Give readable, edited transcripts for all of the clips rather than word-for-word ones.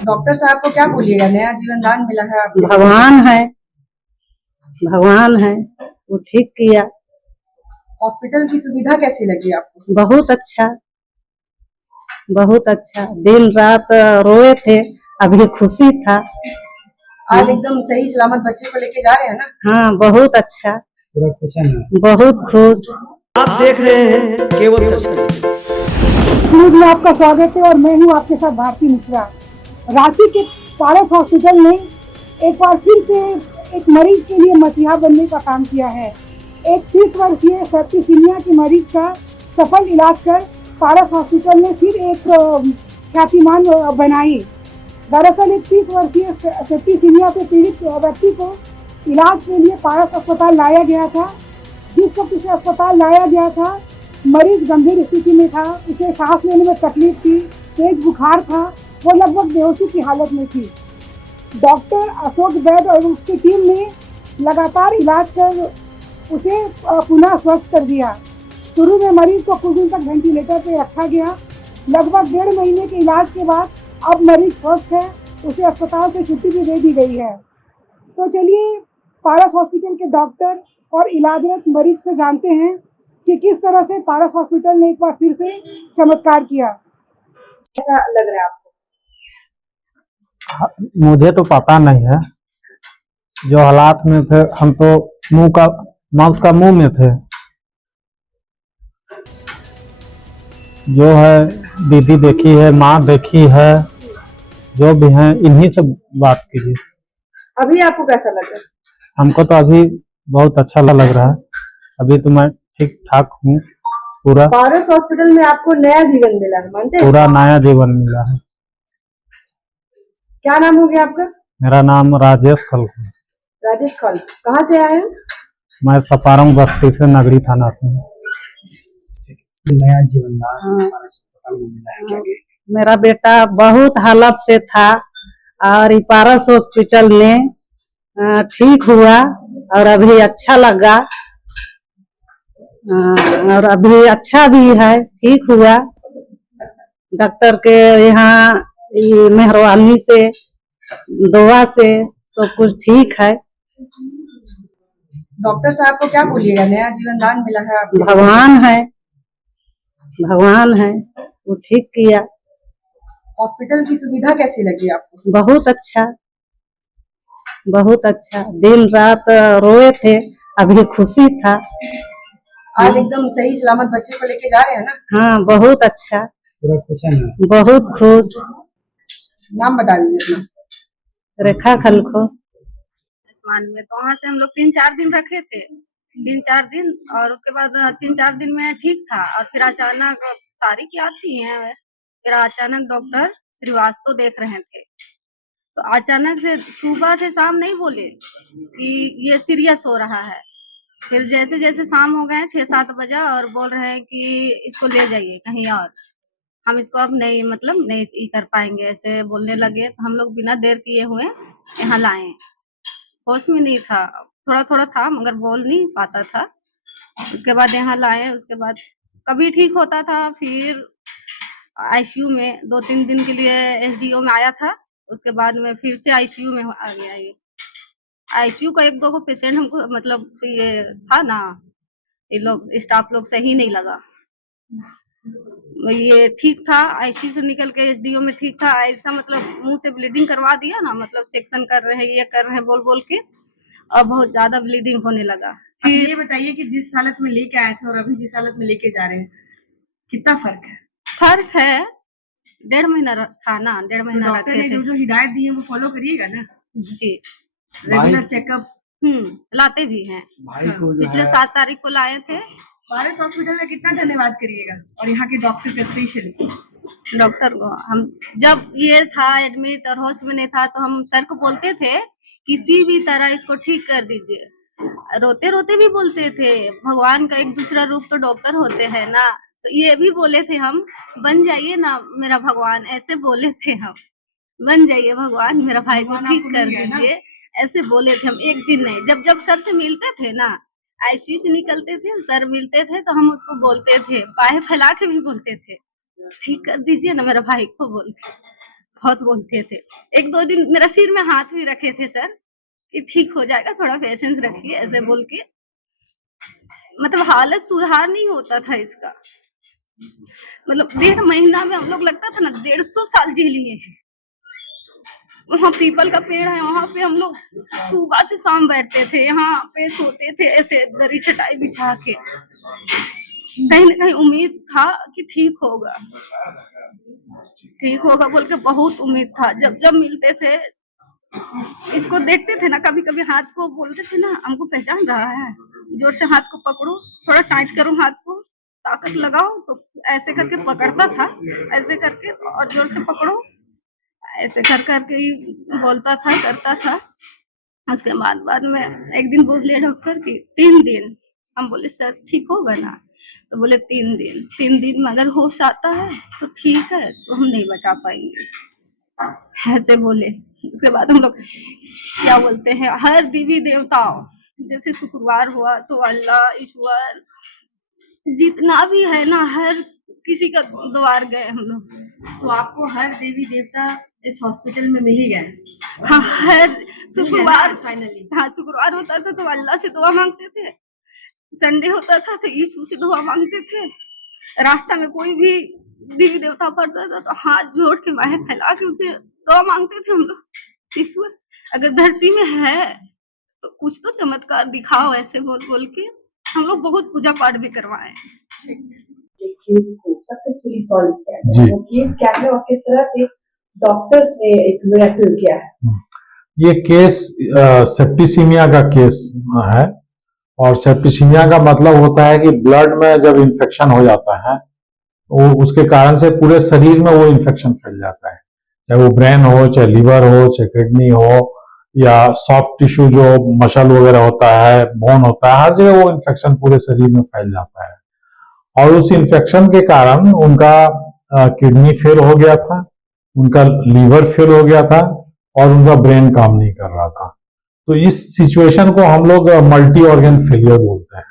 Doctor साहब को क्या बोलिएगा, नया जीवन दान मिला है आपको। भगवान है, भगवान है, वो ठीक किया। हॉस्पिटल की सुविधा कैसी लगी आपको। बहुत अच्छा, बहुत अच्छा। दिन रात रोए थे, अभी खुशी था। आज एकदम सही सलामत बच्चे को लेके जा रहे हैं ना। हाँ, बहुत अच्छा, पूरा खुश है ना। बहुत खुश। आप देख रहे हैं केवल सच। न्यूज में आपका स्वागत है और मैं हूं आपके साथ भारती मिश्रा। रांची के पारस हॉस्पिटल ने एक बार फिर से एक मरीज के लिए मसीहा बनने का काम किया है। एक 30 वर्षीय सेप्टिसीमिया के मरीज का सफल इलाज कर पारस हॉस्पिटल ने फिर एक ख्यातिमान बनाई। दरअसल एक 30 वर्षीय सेप्टिसीमिया से पीड़ित व्यक्ति को इलाज के लिए पारस अस्पताल लाया गया था। जिस वक्त उसे अस्पताल लाया गया था, मरीज गंभीर स्थिति में था, उसे सांस लेने में तकलीफ थी, तेज बुखार था, वो लगभग बेहोशी की हालत में थी। डॉक्टर अशोक वैद और उसकी टीम ने लगातार इलाज कर उसे पुनः स्वस्थ कर दिया। शुरू में मरीज को कुछ दिन तक वेंटिलेटर पर रखा गया। लगभग 1.5 महीने के इलाज के बाद अब मरीज स्वस्थ है, उसे अस्पताल से छुट्टी भी दे दी गई है। तो चलिए पारस हॉस्पिटल के डॉक्टर और इलाजरत मरीज से जानते हैं कि किस तरह से पारस हॉस्पिटल ने एक बार फिर से चमत्कार किया। कैसा लग रहा है आपको। मुझे तो पता नहीं है, जो हालात में थे हम तो मौत का मुंह में थे। जो है दीदी देखी है, माँ देखी है, जो भी हैं इन्हीं से बात कीजिए। अभी आपको कैसा लग रहा है। हमको तो अभी बहुत अच्छा लग रहा है। अभी तो मैं ठीक ठाक हूँ पूरा। पारस हॉस्पिटल में आपको नया जीवन मिला है, मानते हैं। पूरा नया जीवन मिला है। क्या नाम हो गया आपका। मेरा नाम राजेश खलखो। राजेश खल, कहाँ से आए हैं। मैं सपारंग बस्ती से, नगरी थाना से। नया जीवन अस्पताल में मिला है क्या। मेरा बेटा बहुत हालत से था और पारस हॉस्पिटल में ठीक हुआ और अभी अच्छा लगा और अभी अच्छा भी है, ठीक हुआ। डॉक्टर के यहाँ मेहरबानी से, दुआ से सब कुछ ठीक है। डॉक्टर साहब को क्या बोलिएगा, नया जीवन दान मिला है आपको। भगवान है, भगवान है, वो ठीक किया। हॉस्पिटल की सुविधा कैसी लगी आपको। बहुत अच्छा, बहुत अच्छा। दिन रात रोए थे, अभी खुशी था। आज एकदम सही सलामत बच्चे को लेके जा रहे हैं ना। हाँ, बहुत अच्छा, पूरा खुश है ना। बहुत खुश। नाम बता दीजिए अपना। रेखा खलखो। आसमान में तो वहाँ से हम लोग 3-4 दिन रखे थे, 3-4 दिन, और उसके बाद 3-4 दिन में ठीक था। और फिर अचानक तारीख याद थी है, फिर अचानक डॉक्टर श्रीवास्तव देख रहे थे, तो अचानक से सुबह से शाम नहीं बोले कि ये सीरियस हो रहा है। फिर जैसे जैसे शाम हो गए 6-7 बजा और बोल रहे हैं कि इसको ले जाइए कहीं और, हम इसको अब नहीं मतलब नहीं कर पाएंगे, ऐसे बोलने लगे। तो हम लोग बिना देर किए हुए यहाँ लाए। होश में नहीं था, थोड़ा थोड़ा था मगर बोल नहीं पाता था। उसके बाद यहाँ लाए, उसके बाद कभी ठीक होता था, फिर आईसीयू में 2-3 दिन के लिए एसडीओ में आया था। उसके बाद में फिर से आईसीयू में आ गया। ये आईसीयू का 1-2 को पेशेंट हमको मतलब ये था ना, ये लोग स्टाफ लोग सही नहीं लगा। ये ठीक था, आईसीयू से निकल के एसडीओ में ठीक था। ऐसा मतलब मुंह से ब्लीडिंग करवा दिया ना, मतलब सेक्शन कर रहे हैं, ये कर रहे हैं बोल बोल के, और बहुत ज्यादा ब्लीडिंग होने लगा। फिर ये बताइए कि जिस हालत में लेके आए थे और अभी जिस हालत में लेके जा रहे हैं, कितना फर्क है। फर्क है, 1.5 महीना था ना, 1.5 महीना डॉक्टर रखे ने थे। जो हिदायत दी है वो फॉलो करिएगा ना। जी, रेगुलर चेकअप लाते भी हैं। भाई को जो पिछले है 7 तारीख को लाए थे। पारस हॉस्पिटल का कितना धन्यवाद करिएगा और यहाँ के डॉक्टर का स्पेशली। डॉक्टर को हम जब ये था एडमिट और होश में नहीं था, तो हम सर को बोलते थे किसी भी तरह इसको ठीक कर दीजिए। रोते रोते भी बोलते थे, भगवान का एक दूसरा रूप तो डॉक्टर होते हैं ना। तो ये भी बोले थे हम, बन जाइए ना मेरा भगवान, ऐसे बोले थे हम, बन जाइए भगवान मेरा भाई को ठीक कर दीजिए, ऐसे बोले थे हम। एक दिन नहीं, जब जब सर से मिलते थे ना, आईसीयू से निकलते थे, सर मिलते थे तो हम उसको बोलते थे, बाहें फैला के भी बोलते थे, ठीक कर दीजिए ना मेरा भाई को बोल के। बहुत बोलते थे। 1-2 दिन मेरा सिर में हाथ भी रखे थे सर कि ठीक हो जाएगा, थोड़ा पेशेंस रखिए, ऐसे बोल के। मतलब हालत सुधार नहीं होता था इसका। मतलब 1.5 महीना में हम लोग लगता था ना 150 साल जी लिए हैं। वहाँ पीपल का पेड़ है, वहाँ पे हम लोग सुबह से शाम बैठते थे, यहाँ पे सोते थे ऐसे दरी चटाई बिछा के। कहीं न कहीं उम्मीद था कि ठीक होगा बोल के बहुत उम्मीद था। जब मिलते थे, इसको देखते थे ना, कभी-कभी हाथ को बोलते थे ना, हमको पहचान रहा है, जोर से हाथ को पकड़ो, थोड़ा टाइट करो हाथ को, ताकत लगाओ, तो ऐसे करके पकड़ता था, ऐसे करके और जोर से पकड़ो, ऐसे कर करके ही बोलता था, करता था। उसके बाद में एक दिन बोले डॉक्टर कि 3 दिन। हम बोले सर ठीक होगा ना? तो बोले 3 दिन में अगर होश आता है तो ठीक है, तो हम नहीं बचा पाएंगे, ऐसे बोले। उसके बाद हम लोग क्या बोलते हैं, हर देवी देवताओं, जैसे शुक्रवार हुआ तो अल्लाह, ईश्वर, जितना भी है ना, हर किसी का द्वार गए हम लोग। तो आपको हर देवी देवता इस हॉस्पिटल में मिल ही गए? हाँ, हर शुक्रवार, फाइनली। हाँ शुक्रवार होता था तो अल्लाह से दुआ मांगते थे, संडे होता था तो यीशु से दुआ मांगते थे, रास्ता में कोई भी देवी देवता पड़ता था तो हाथ जोड़ के बाहें फैला के उसे दुआ मांगते थे हम लोग। ईश्वर अगर धरती में है तो कुछ तो चमत्कार दिखाओ, ऐसे बोल बोल के हम लोग बहुत पूजा पाठ भी करवाए। केस को सक्सेसफुली सॉल्व किया जी। गया। वो केस क्या है और किस तरह से डॉक्टर्स ने एक मिरेकल किया है। ये केस सेप्टिसीमिया का केस है, और सेप्टिसीमिया का मतलब होता है कि ब्लड में जब इन्फेक्शन हो जाता है तो उसके कारण से पूरे शरीर में वो इन्फेक्शन फैल जाता है, चाहे वो ब्रेन हो, चाहे लीवर हो, चाहे किडनी हो, या सॉफ्ट टिश्यू जो मसल वगैरह होता है, बोन होता है, हर जगह वो इन्फेक्शन पूरे शरीर में फैल जाता है। और उस इन्फेक्शन के कारण उनका किडनी फेल हो गया था, उनका लीवर फेल हो गया था, और उनका ब्रेन काम नहीं कर रहा था। तो इस सिचुएशन को हम लोग मल्टी ऑर्गन फेलियर बोलते हैं।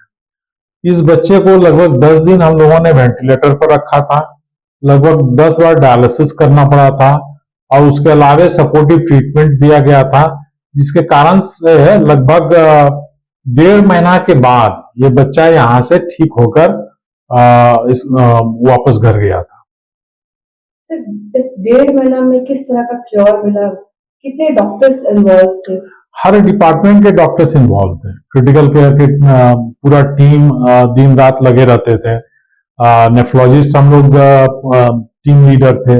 इस बच्चे को लगभग 10 दिन हम लोगों ने वेंटिलेटर पर रखा था, लगभग 10 बार डायलिसिस करना पड़ा था, और उसके अलावा सपोर्टिव ट्रीटमेंट दिया गया था, जिसके कारण से लगभग 1.5 महीना के बाद ये बच्चा यहाँ से ठीक होकर वापस घर गया था। सर, इस 1.5 महीना में किस तरह का क्योर मिला? कितने डॉक्टर्स इन्वॉल्व थे? हर डिपार्टमेंट के डॉक्टर्स इन्वॉल्व थे, क्रिटिकल केयर के पूरा टीम दिन रात लगे रहते थे। नेफ्रोलॉजिस्ट हम लोग टीम लीडर थे,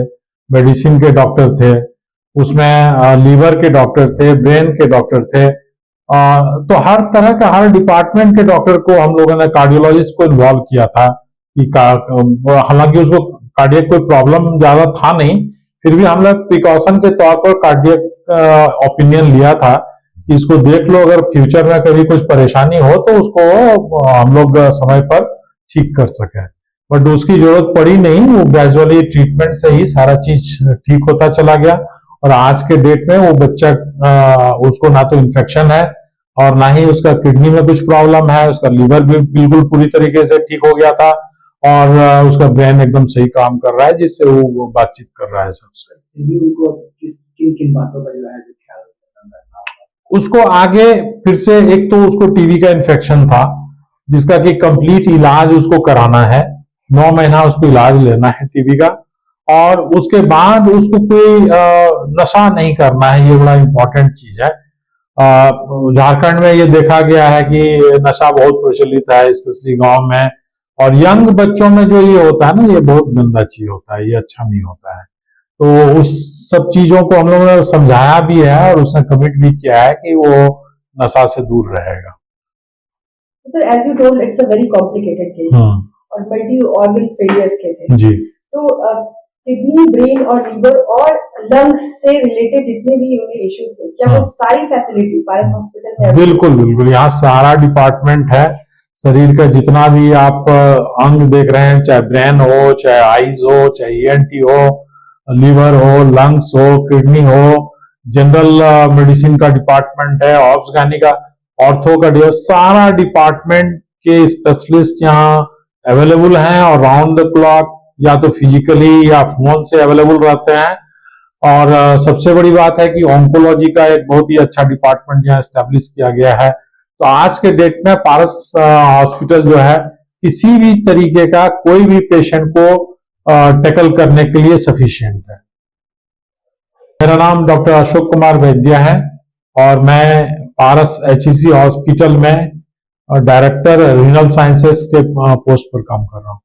मेडिसिन के डॉक्टर थे, उसमें लीवर के डॉक्टर थे, ब्रेन के डॉक्टर थे, तो हर तरह का, हर डिपार्टमेंट के डॉक्टर को हम लोगों ने, कार्डियोलॉजिस्ट को इन्वॉल्व किया था कि हालांकि उसको कार्डियक कोई प्रॉब्लम ज्यादा था नहीं, फिर भी हम लोग प्रिकॉशन के तौर पर कार्डियक ओपिनियन लिया था कि इसको देख लो, अगर फ्यूचर में कभी कुछ परेशानी हो तो उसको हम लोग समय पर ठीक कर सके। बट उसकी जरूरत पड़ी नहीं, वो ग्रेजुअली ट्रीटमेंट से ही सारा चीज ठीक होता चला गया। और आज के डेट में वो बच्चा, उसको ना तो इन्फेक्शन है और ना ही उसका किडनी में कुछ प्रॉब्लम है, उसका लीवर भी बिल्कुल पूरी तरीके से ठीक हो गया था, और उसका ब्रेन एकदम सही काम कर रहा है, जिससे वो बातचीत कर रहा है सबसे। उनको किन किन बातों का जो है ख्याल रखना है? उसको आगे फिर से, एक तो उसको टीबी का इन्फेक्शन था, जिसका कि कंप्लीट इलाज उसको कराना है, 9 महीना उसको इलाज लेना है टीबी का, और उसके बाद उसको कोई नशा नहीं करना है, ये बड़ा इंपॉर्टेंट चीज है। झारखंड में ये देखा गया है कि नशा बहुत प्रचलित है, स्पेशली गांव में, और यंग बच्चों में जो ये होता है ना, ये बहुत गंदा चीज होता है, ये अच्छा नहीं होता है। तो उस सब चीजों को हम लोगों ने समझाया भी है, और उसने कमिट भी किया है कि वो नशा से दूर रहेगा। Sir, as you told, it's a very complicated case और मल्टी ऑर्गन फेलियर्स के थे जी। तो किडनी, ब्रेन और लीवर और लंग्स से रिलेटेड जितने भी उन्हें इश्यू थे, क्या वो सारी फैसिलिटी पारस हॉस्पिटल में? बिल्कुल बिल्कुल, यहाँ सारा डिपार्टमेंट है, शरीर का जितना भी आप अंग देख रहे हैं, चाहे ब्रेन हो, चाहे आईज हो, चाहे ईएनटी हो, लीवर हो, लंग्स हो, किडनी हो, जनरल मेडिसिन का डिपार्टमेंट है, ऑब्स गायनी का, ऑर्थो का, सारा डिपार्टमेंट के स्पेशलिस्ट यहाँ अवेलेबल हैं, और राउंड द क्लॉक या तो फिजिकली या फोन से अवेलेबल रहते हैं। और सबसे बड़ी बात है कि ऑन्कोलॉजी का एक बहुत ही अच्छा डिपार्टमेंट यहाँ एस्टेब्लिश किया गया है। तो आज के डेट में पारस हॉस्पिटल जो है किसी भी तरीके का कोई भी पेशेंट को टैकल करने के लिए सफिशिएंट है। मेरा नाम डॉक्टर अशोक कुमार वैद्य है और मैं पारस HEC हॉस्पिटल में डायरेक्टर रीनल साइंसेस के पोस्ट पर काम कर रहा हूँ।